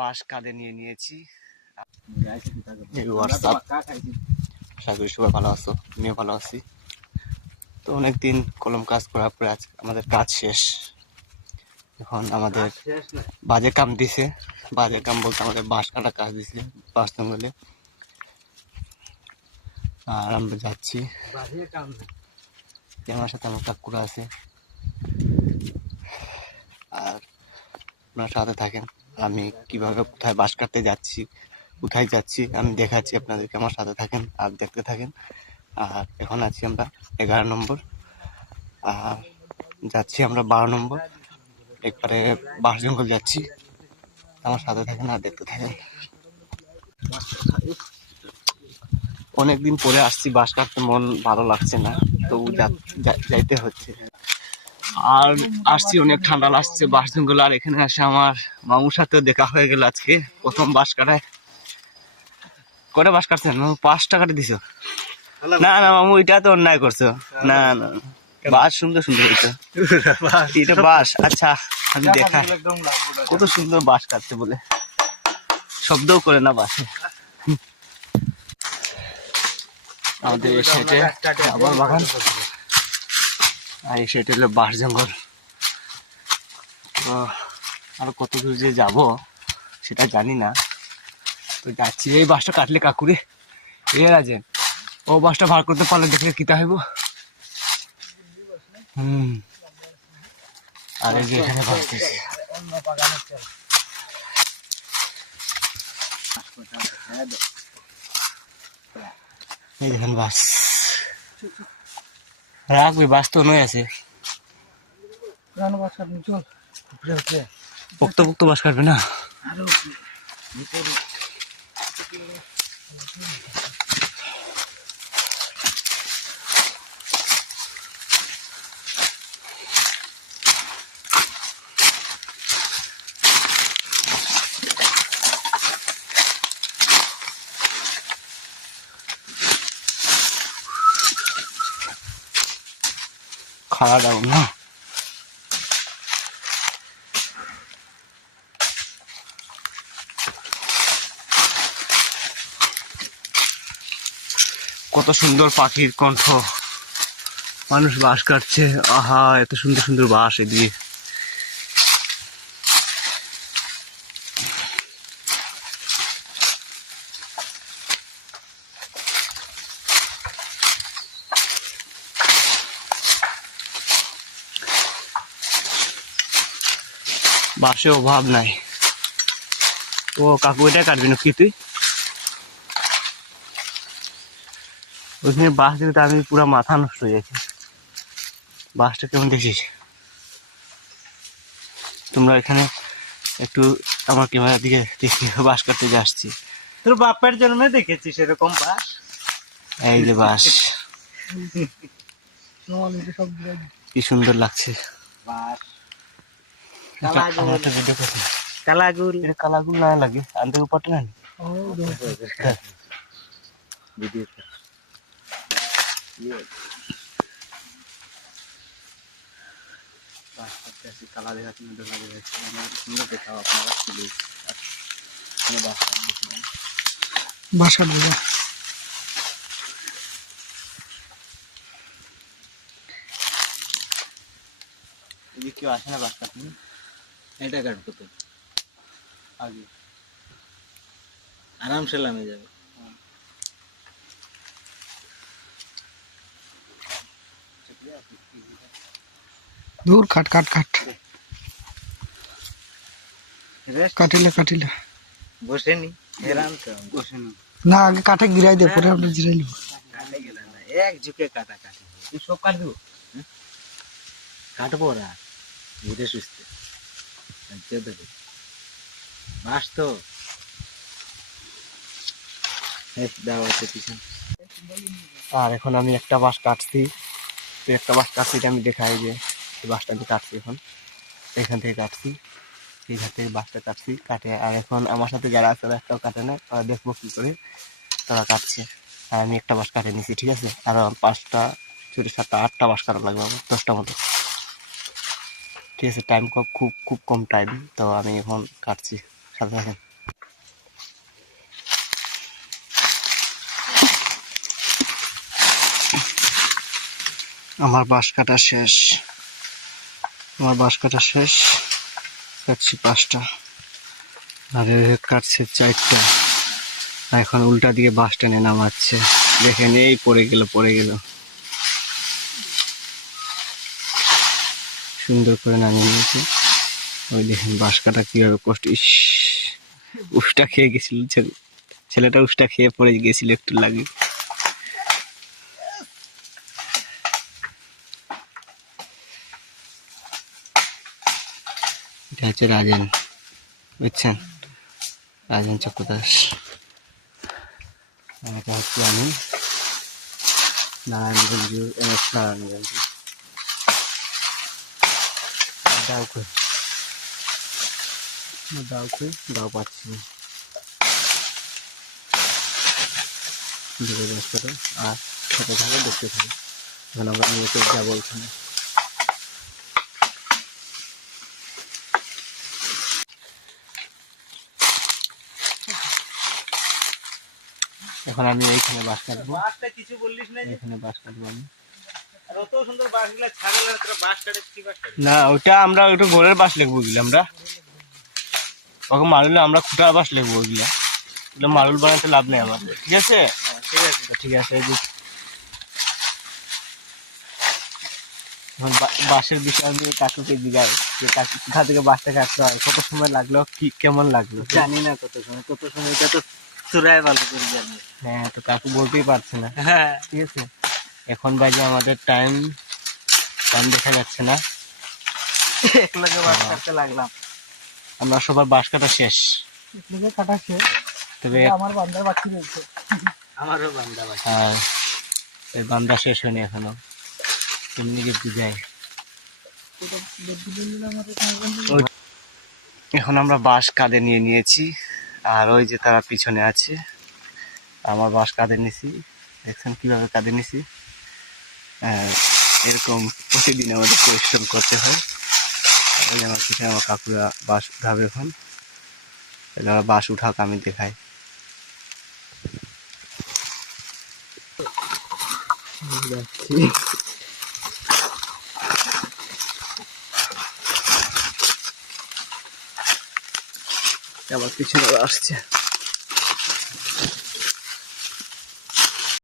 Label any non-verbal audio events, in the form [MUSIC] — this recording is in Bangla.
বাঁশ কাঁধে নিয়ে নিয়েছি। আশা করি সবাই ভালো আছো? আমিও ভালো আছি। তো অনেকদিন কলম কাজ করার পরে আজ আমাদের কাজ শেষ। এখন আমাদের বাজে কাম দিছে। বাজে কাম বলতে আমাদের বাঁশ কাটা কাজ দিছে বাঁশ জঙ্গলে। আর আমরা যাচ্ছি। আমার সাথে আমার কাকুরা আছে। আর আপনার সাথে থাকেন। আমি কীভাবে কোথায় বাস কাটতে যাচ্ছি, কোথায় যাচ্ছি, আমি দেখাচ্ছি আপনাদেরকে, আমার সাথে থাকেন, আর দেখতে থাকেন। আর এখন আছি আমরা এগারো নম্বর। আর যাচ্ছি আমরা বারো নম্বর। একবারে বাস জঙ্গল যাচ্ছি। আমার সাথে থাকেন আর দেখতে থাকেন। অনেকদিন পরে আসছি, বাস কাটতে মন ভালো লাগছে না তো যা- যা- যাইতে হচ্ছে। আর আসছি অনেক ঠান্ডা লাগছে বাস জঙ্গল আর এখানে আসে আমার মামুর সাথে দেখা হয়ে গেল আজকে প্রথম বাস কাটায়। কটা বাস কাটছেন? মামু পাঁচটা কাটে দিছো? না না মামু এটা তো অন্যায় করছ। না না বাস সুন্দর সুন্দর হইতো এটা বাস আচ্ছা আমি দেখা কত সুন্দর বাস কাটছে বলে। শব্দও করে না বাসে। আমাদের সাইডে আবার বাগান। আর সাইডে হলো বাঁশ জঙ্গল। তো আরও কত দূর যে যাব সেটা জানি না। তো যাচ্ছি, এই বাসটা কাটলে কাকুরে। এ রাজেন, ও বাসটা ভার করতে পারলে দেখলে কিতা হইব? হুম। আর যে এখানে ভাবতেছি এই দেখেন বাস রাখবে বাস তো নয় আছে। পোক্ত পোক্ত বাস কাটবে না। খাওয়া দাও না কত সুন্দর পাখির কণ্ঠ। মানুষ বাস কাটছে। আহা, এত সুন্দর সুন্দর বাস এদিকে। বাসে অভাব নাই। ও কাকু এটা কাটবি না কি তুই? ওইখানে বাস দিতে আমি পুরো মাথা নষ্ট হয়ে গেছে। বাসটা কেমন দেখছিস? তোমরা এখানে একটু আমার ক্যামেরার দিকে দেখি বাস করতে যে আসছি। তোর বাপের জন্মে দেখেছিস সেরকম বাস? এই যে বাস। [LAUGHS] কি সুন্দর লাগছে। বাস এটা আমার একটা video করতে। কালাগুল। এটা কালাগুল না লাগে আনতে উপরটা না কালা দেখা সুন্দর লাগে সুন্দর দেখাও আপনারা প্লিজ বাসা কেউ আসে না বাস কাটতে এটা কাটবো তো আগে। আরামসে নামে যাবে। দূর কাট কাট কাট। কাটিলে কাটিলে। বসে নি। হেরান তো। বসে না। না আগে কাঠে গিরাই দে পরে আমরা জিরাই নিব। কাটে গেলে এক ঝুঁকে কাটা কাটি। তুই সব কাট দেবো কাটবো ওরা। ধীরে সুস্থে। আর এখন আমি একটা বাস কাটছি। তো একটা বাস কাটছি আমি দেখাই যে বাসটা আমি কাটছি এখন। এখান থেকে কাটছি। এই ঘাট থেকে বাসটা কাটছি, কাটে। আর এখন আমার সাথে যারা আছে তারা একটাও কাটে না, তারা দেখব কি করে তারা কাটছে। আর আমি একটা বাস কাটে নিছি, ঠিক আছে? আর পাঁচটা চুরি সাতটা, আটটা বাস কাটা লাগবে আমার, দশটা মতো। ঠিক আছে টাইম খুব খুব কম টাইম তো আমি এখন কাটছি সাথে আমার বাঁশ কাটা শেষ। আমার বাঁশ কাটা শেষ। কাটছি পাঁচটা। আর, কাটছে চারটা। এখন উল্টা দিকে বাঁশ টেনে নামাচ্ছে। দেখেন, এই পড়ে গেল পড়ে গেল। সুন্দর করে নামিয়ে নিয়েছে। ওই দেখেন বাঁশ কাটা কীভাবে কষ্ট ইস উষ্টা খেয়ে গেছিল। ছেলে- ছেলেটা উষ্টা খেয়ে পড়ে গেছিল একটু লাগে। এটা হচ্ছে রাজেন। বুঝছেন? রাজেন চক্রদাস। এটা হচ্ছে আমি। নারায়ণগঞ্জ এম এস নারায়ণগঞ্জ দাও কই দাও দাও পাচ্ছি। দেখে আর সাথে থাকো দেখতে থাকো। এখন আমরা নিয়ে যাব ওইখানে এখন আমি এইখানে বাস কাটবো। এখানে বাস কাটবো আমি। না ওটা আমরা ওটা ঘরের বাস লিখব আমরা। ওকে মারুলে আমরা খুঁটার বাস লিখব ওগুলো মারুল বানাতে লাভ নেই আমাদের ঠিক আছে? ঠিক আছে। ঠিক আছে যে এখন বা- বাসের বিষয় কাকুকে জিগাই যে কাকু কোথা থেকে বাসটা কাটতে হয় কত সময় লাগল কি কেমন লাগল? জানি না কত সময় কত সময়টা তো চূড়ায় ভালো করে জানি। হ্যাঁ তো কাকু বলতেই পারছে না। হ্যাঁ। ঠিক আছে? এখন বাজে আমাদের টাইম টাইম দেখা যাচ্ছে না। এক বাস কাটতে লাগলাম। আমরা সবার বাস কাটা শেষ। কাটা শেষ? তবে আমার বান্দার বাকি রয়েছে। আমারও বান্দা আর এই বান্দা শেষ হয়নি এখনও। এমনি যে বুঝাই এখন আমরা বাঁশ কাঁধে নিয়ে নিয়েছি। আর ওই যে তারা পিছনে আছে। আমার বাঁশ কাঁধে নিছি। দেখছেন কীভাবে কাঁধে নিছি? এরকম প্রতিদিন আমাদের পরিশ্রম করতে হয়। ওই আমার পিছনে আমার কাকুরা বাঁশ উঠাবে এখন। এরা বাঁশ উঠাক, আমি দেখাই। আবার পিছনে আসছে।